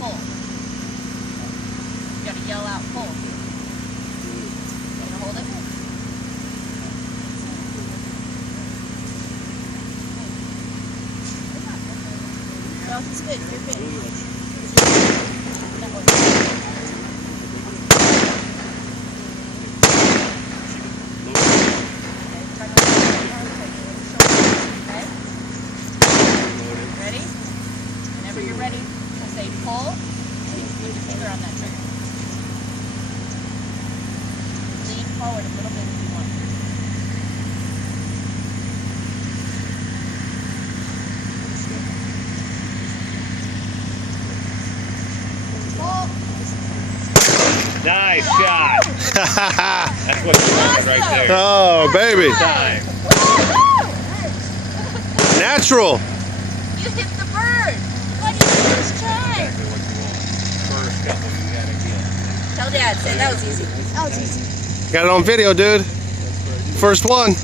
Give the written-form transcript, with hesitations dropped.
pull. You gotta yell out pull. You gonna hold it? Well, it's good. You're good. That one. Ready? Whenever you're ready, I say pull. Put your finger on that trigger. Lean forward a little bit if you want. Pull. Nice shot. That's what you wanted right there. Oh, baby. Time. Natural. You hit the bird. What do you first try? Exactly what you want. First couple you gotta get. Tell Dad, say that was easy. That was easy. Got it on video, dude. First one.